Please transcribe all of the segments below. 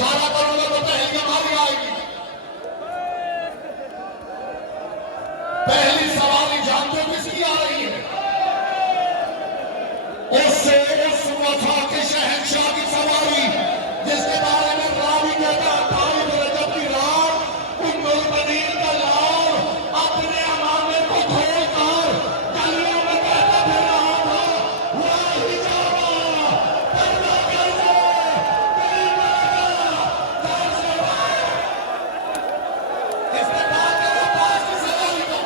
इशारा करूंगा तो पहली हमारी आएगी। पहली सवारी जानते हो किसकी आ रही है? उससे उस वफा के शहंशाह की सवारी जिसके बारे में रावी कहता है तारीफ रजब की रात उम्मुल बनीन का लाल अपने अमामे को खोलकर गलियों में कहता फिर रहा था वाह हिजाबा पर्दा कर दे दिल लगा इसने बात की अब्बास की सवारी को।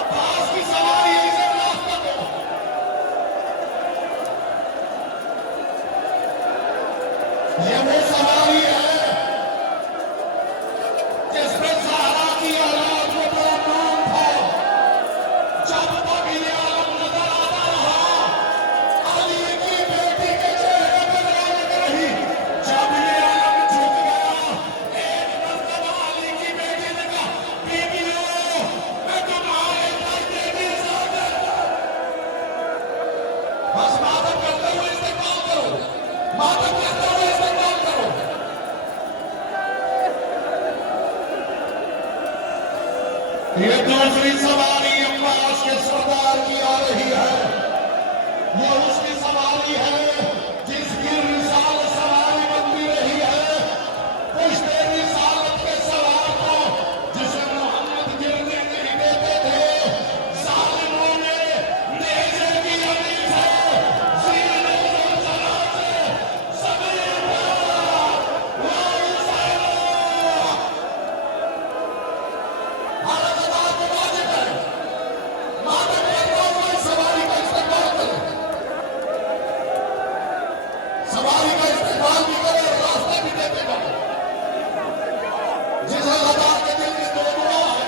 अब्बास की सवारी इसे रास्ता को ये वो सवारी है जिसमें ज़हरा की औलाद को बड़ा नाम था। जब तक ये आलम नजर आता रहा अली की बेटी के चेहरे पर रौनक रही। जब ये आलम झुक गया एक मर्तबा अली की बेटी ने कहा बीबियों मैं तुम्हारे दर्द की इजाजत। बस मातम करते हुए इस्तेमाल करो, मातम करते हुए इस्तेमाल करो। ये दूसरी सवारी अब्बास के सरदार की आ रही है। ये उसकी सवारी है जिसकी रिसालत सवारी बनती रही है। पुश्ते रिसालत के सवार को जिसे मोहम्मद गिरने नहीं देते थे जालिमों ने नेज़े की अमी से सीने ज़लज़ला से ज़मीन पर वायुसेना भारत अदा को वाजिब है। मातम करता हुआ सवारी का इस्तेमाल करें, सवारी का इस्तेमाल भी करें और रास्ता भी देते जाओ। जिसे लदा के दिल में दो दुआ है।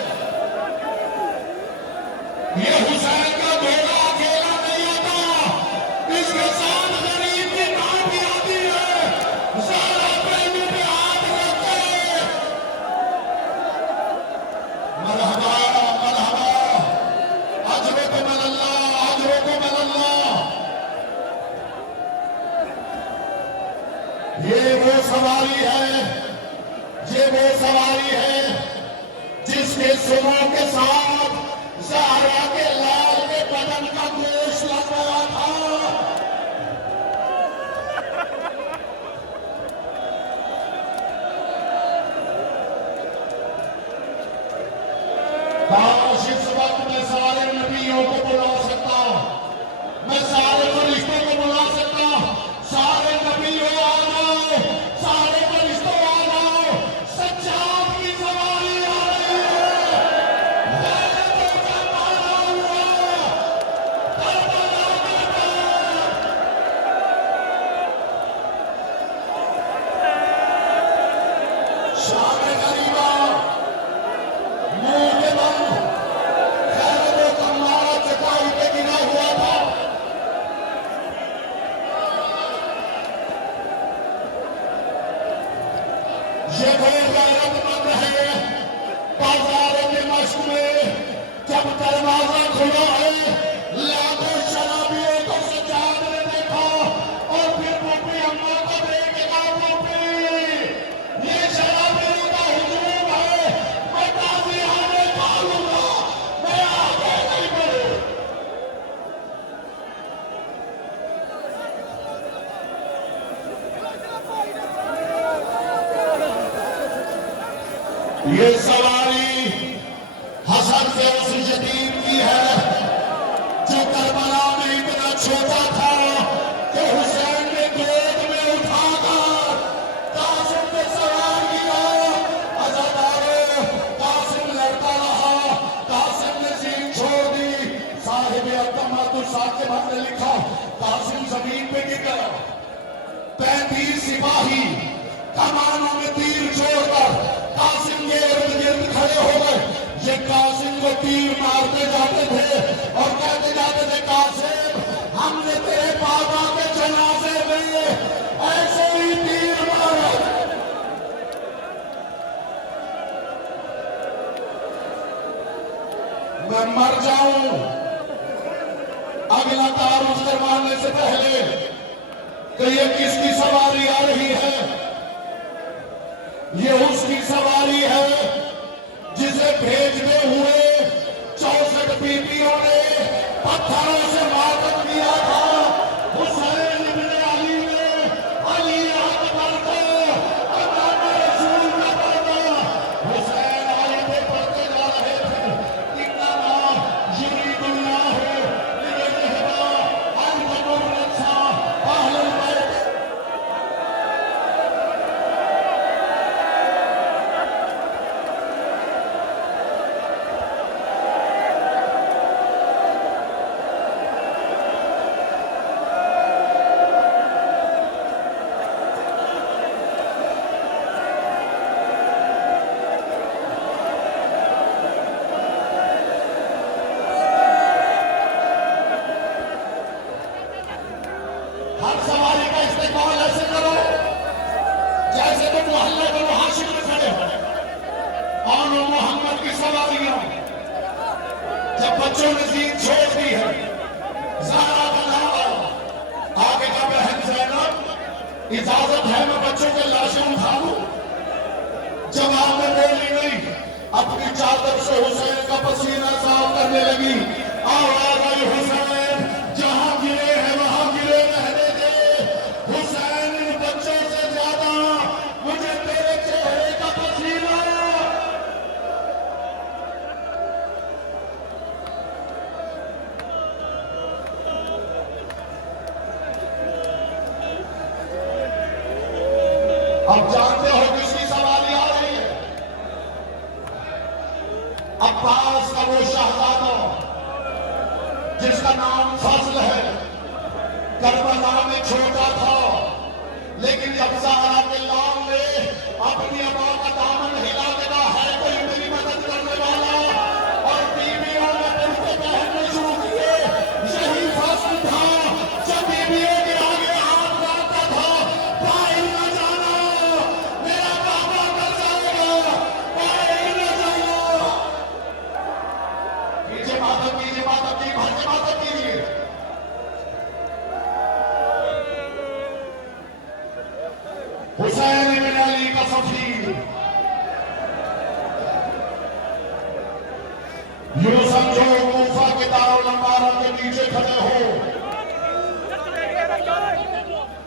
ये हुसैन का घोड़ा अकेला नहीं आता, इसके साथ गरीब की मां भी आती है। ज़हरा प्रेमी पे हाथ रख के मरहबा मरहबा अजरुकुम अल्लाह अजरुकुम अल्लाह। ये वो सवारी है, ये वो सवारी है जिसके सुरों के साथ ज़हरा के लाल के बदन का गोश्त लग गया था। काश इस वक्त मैं सारे नबियों को बुला सकता, मैं सारे फरिश्तों को बुला सकता। सारे नबियों आ जाओ, सारे फरिश्तों आ जाओ। सज्जाद की सवारी आ रही है। गैरतों का मारा हुआ करबला के पार। शाम गरीबा मुंह के बंद खैरतों का मारा चटाई पे गिरा हुआ था। ये कोई गैरतमंद है बाजारों के मश्क में जब दरवाजा खुला है लाखों शराबियों को सज्जाद ने देखा और फिर पुप्पी अम्मा को देख के कहा पुप्पी ये शराबियों का हुजूम है, मैं ताज़ियाने खा लूंगा, मैं आगे नहीं बढ़ूं। ये सवारी हसन से उस यतीम की है जो करबला में इतना छोटा था कि हुसैन ने गोद में उठाकर कासिम पे सवार किया। अज़ादारों कासिम लड़ता रहा, कासिम ने जीन छोड़ दी। साहिब अब्दुल साकिब ने लिखा कासिम जमीन पे गिर गया। 35 सिपाही कमानों में तीर छोड़कर कासिम के इर्द गिर्द खड़े हो गए। ये कासिम को तीर मारते जाते थे और कहते जाते थे कासिम हमने तेरे बाबा के जनाजे में ऐसे ही तीर मारा। मैं मर जाऊं अगला तारुफ करवाने से पहले कि ये किसकी सवारी आ रही है मोहल्ले बनो हाशिम में खड़े हो और मोहम्मद की सवारियां जब बच्चों ने जीत छोड़ दी है, ज़हरा का नाम आया, आगे का बहन ज़ैनब इजाजत है मैं बच्चों के लाशें उठा लूं? जवाब में बोली नहीं, अपनी चादर से हुसैन का पसीना साफ करने लगी। आवाज आई, हुसैन जहां गिरे हैं वहां गिरे रहने दे। हुसैन इन बच्चों से ज्यादा मुझे तेरे चेहरे का पसीना। अब जानते हो किसकी सवारी आ रही है? अब्बास का वो शहजादा जिसका नाम फजल है, करबला में छोटा था, लेकिन जब ज़हरा के लाल ने अपनी अबा का दामन हिला देगा, है कोई मेरी मदद करने वाला, और बीवियों ने कुर्ते पहनने शुरू किए। यही फजल था जब बीवियों के आगे हाथ डालता था, बाहर न जाना, मेरा बाबा कर जाएगा, बाहर न जाना। कीजिए मातम कीजिए, मातम की भर के मातम कीजिए। हुसैन इब्न अली का सफीर, यूं समझो कूफा के दारुल अमारा के नीचे खड़े हो।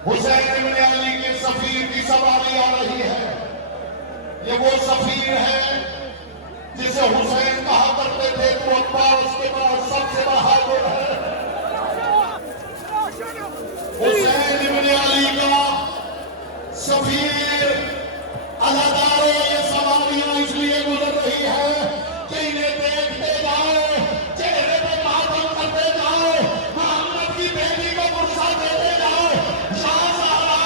हुसैन इब्न अली के सफीर की सवारी आ रही है। ये वो सफीर है जिसे हुसैन कहा करते थे तो अब्बास के बाद सबसे बहादुर है। हुसैन इब्न अली का सफीर अज़ादारों, ये सवारियां इसलिए गुजर रही है कि इन्हें देखते जाओ, चेहरे पे मातम करते जाओ, मोहम्मद की बेटी को गुस्सा देते जाओ। या ज़हरा,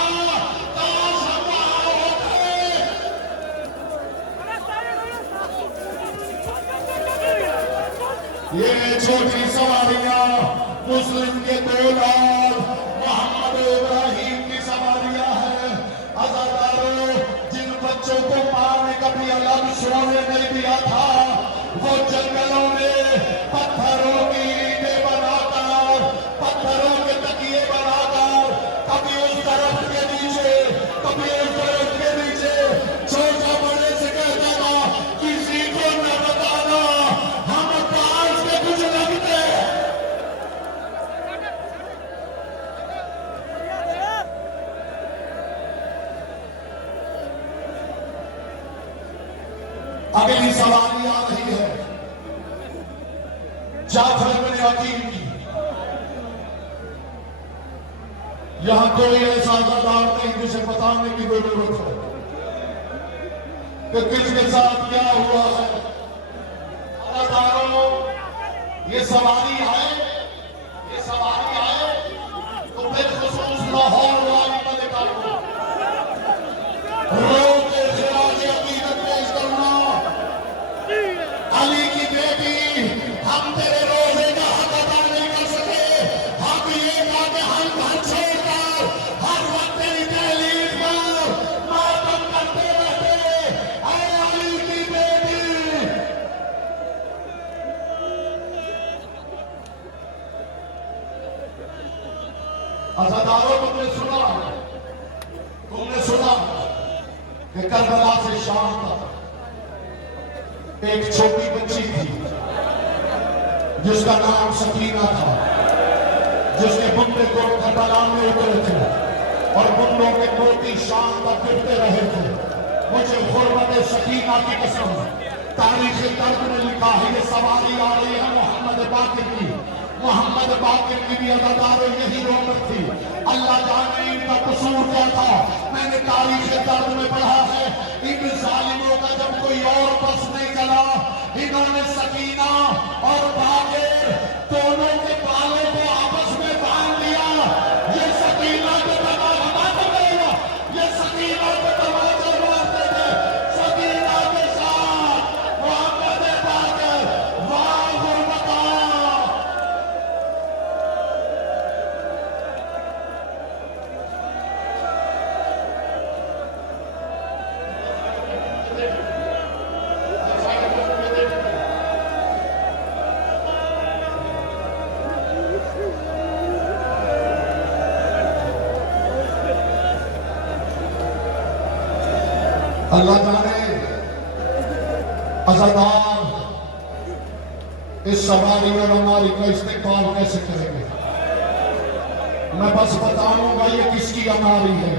काश हम वहां होते। ये छोटी सवारियां मुस्लिम के दो लाल मोहम्मद इब्राहिम की सवारियां हैं। अज़ादारों, जिन बच्चों को मां ने कभी अलग सोने नहीं दिया था, वो जंगलों में पत्थरों की ईंटें बनाकर, पत्थरों के तकिए बनाकर, कभी उस दरख्त के नीचे, कभी उस दरख्त के नीचे, छोटा बड़े से कहता था, किसी को न बताना हम पास के कुछ लगते। अगली सवारी आ रही है जाफर इब्न अकील की। यहां कोई ऐसा अज़ादार नहीं जिसे बताने की जरूरत है कि किसके साथ क्या हुआ है। अज़ादारों, ये सवारी आए, ये सवारी आए तो बिलखुसूस लाहौर वाली मलिका को रो के खिराज अकीदत पेश करना। अली की बेटी, हम तेरे रोजे का हक अदा नहीं कर सके। हक ये था कि हम घर छोड़कर हर वक्त तेरी तहलील पर मातम करते रहते। ऐ अली की बेटी, अज़ादारों, तुमने सुना कि करबला से शाम तक एक छोटी बच्ची थी जिसका नाम सकीना था, जिसके बुंदे को करबला में उतरे थे और बुंदों के मोती शाम तक गिरते रहे थे। मुझे गुर्बत सकीना की कसम, तारीख दर्द में लिखा है, ये सवारी आ रही है मोहम्मद बाकिर की। मोहम्मद बाकिर की भी अज़ादारों यही रोमत थी। अल्लाह जाने इनका कसूर क्या था। मैंने तारीख दर्द में पढ़ा है, इन जालिमों का जब कोई और बस नहीं चला, इन्होंने सकीना और बाकिर दोनों के बालों को आपस में बांध दिया। ये सकीना के तमाशा मारते थे, ये सकीना के तमाशा मारते थे। सकीना के साथ मोहम्मद बाकिर, वाह गुरबता। अल्लाह जाने अज़ादार इस सवारी और हमारी का इस्तेमाल कैसे करेंगे। मैं बस बताऊंगा ये किसकी अमारी है।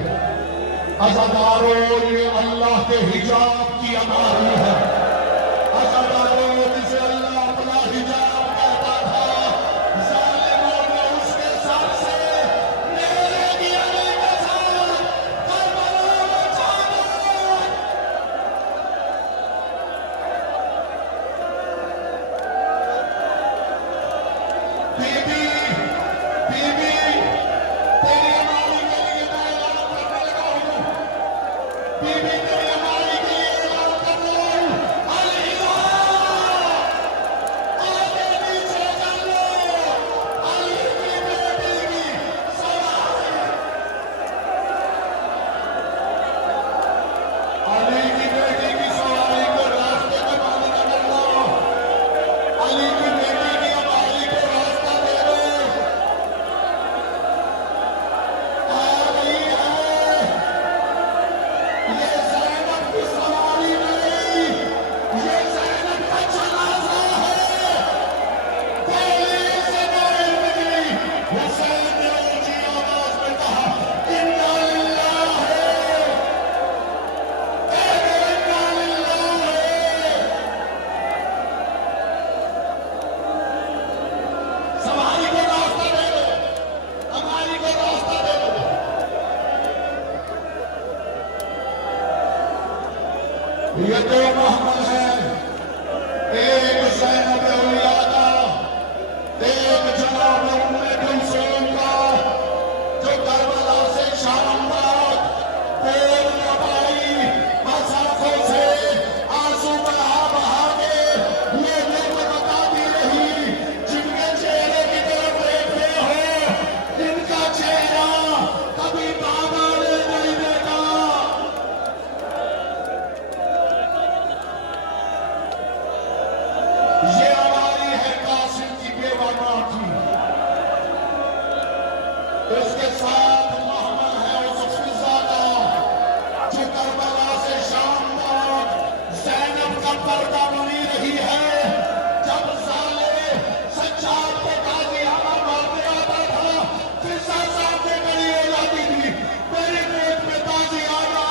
अज़ादारों, ये अल्लाह के हिजाब की अमारी है। अज़ादारों, जिसे अल्लाह अपना हिजाब कहता था, ज़ालिमों ने उसके सर से मेरे गिरे के साथ करबला में जाना। बीबी बीबी तेरी अमारी के लिए मैं ऐलान करने लगा हूं। बीबी तेरी अमारी के लिए ऐलान कर रहा हूं। अलविदा, आगे नीचे कर लो। अली की बेटी की सवारी, अली की बेटी की सवारी को रास्ते में बंद न करना। अली की बेटी की अमारी को रास्ता दे दो। आ गई है ये ज़ैनब की सवारी नहीं, ये ज़ैनब का जनाज़ा है। पहले से बाहर निकली, हुसैन ने ऊंची आवाज में कहा, इन्ना लिल्लाह है। कह दो इन्ना लिल्लाह है। सवारी को रास्ता दे दो, हमारी को रास्ता दे दो। ये दो मोहम्मद हैं, एक ज़ैनब औलिया का, एक जनाब उम्मे कुलसूम का, जो करबला से शाम तक बोल न पाई, बस आंखों से आंसू बहा बहा के लोगों को बताती रही। जिनके चेहरे की तरफ देखते हो, इनका चेहरा कभी बाबा ने नहीं देखा। ये हमारी है कासिम की बेवा मां की। इसके साथ मोहम्मद है उस फिजा का, जो करबला से शाम तक ज़ैनब का पर्दा बनी रही है। जब साले सज्जाद को गाज़ियाना मारने आता था, फिजा सामने खड़ी हो जाती थी, मेरी पेट में गाज़ियाना।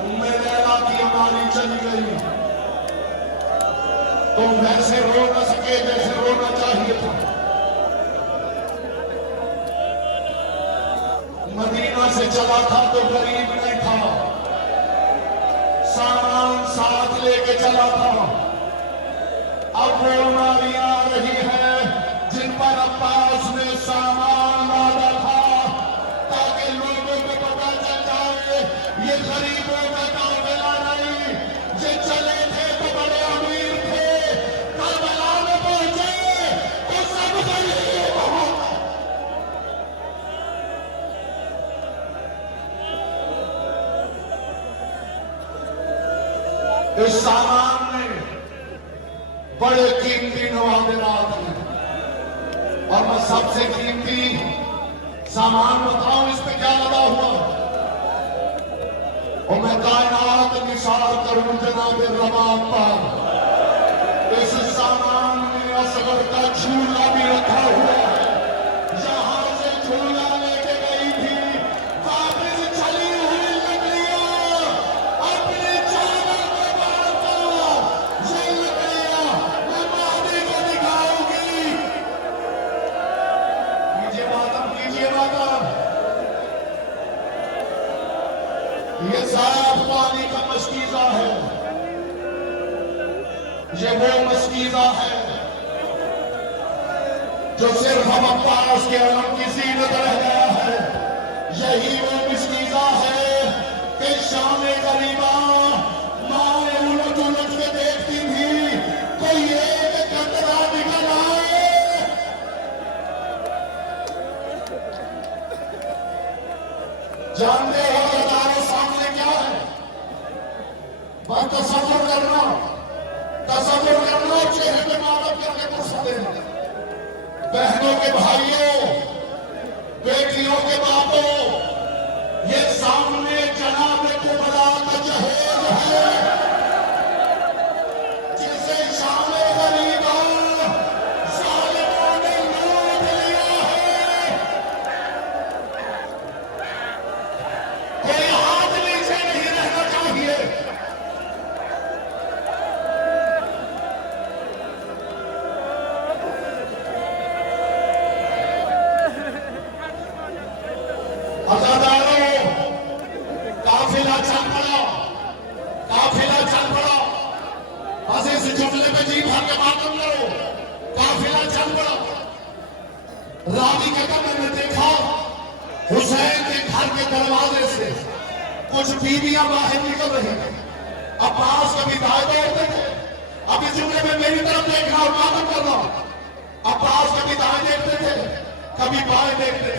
उम्मे लैला की अमारी चली गई। तुम वैसे रो न सके जैसे रोना चाहिए था। मदीना से चला था तो गरीब नहीं था, सामान साथ लेके चला था। अब वो अमारी आ रही है जिन पर अब्बास ने सामान लादा था, ताकि लोगों को पता चल जाए ये गरीबों का काफिला नहीं। ये चले थे तो बड़े अमीर थे, करबला में पहुंचे तो सब गरीब हो। इस सामान में बड़े कीमती नवादिरात हैं, और मैं सबसे कीमती सामान बताऊं इस पे क्या लगा हुआ। और मैं कायनात निसार करूं जनाब रबाब पर। इस सामान में असगर का झूला भी रखा हुआ है। यहां से झूला लेके गई थी, वापस चली हुई लकड़ियां अपनी चादर में बांधकर। ये लकड़ियां मैं मादी को दिखाऊंगी। कीजिए मातम, कीजिए मातम। ये साफ पानी का मशकीज़ा है। ये वो मशकीज़ा है जो सिर्फ हम अब्बास के अलम की ज़ीनत रह गया है। यही वो मशकीज़ा है कि शाम गरीबा माँ उलट उलट के देखती थी, कोई एक कतरा निकल आए। जानते हो तुम्हारे सामने क्या है? बस तसव्वुर करना, चेहरे पे मारा बहनों के भाइयों, बेटियों के बापों, ये सामने जनाब कुबरा का जहेज है, जिसे शामे गरीबा जालिमों ने लूट लिया है। कोई हाथ नीचे नहीं रहना चाहिए। अजादारों, काफिला चल पड़ा, काफिला चल पड़ा। बस इस जुमले में जी भर के मातम करो, काफिला चल पड़ा। रावी के कमरे में देखा, हुसैन के घर के दरवाजे से कुछ बीवियां बाहर निकल रही हैं। अब्बास कभी दाएं दौड़ते थे, अब इस जुमले में मेरी तरफ देखना और मातम करना। अब्बास कभी दाएं देखते थे, कभी बाएं देखते थे।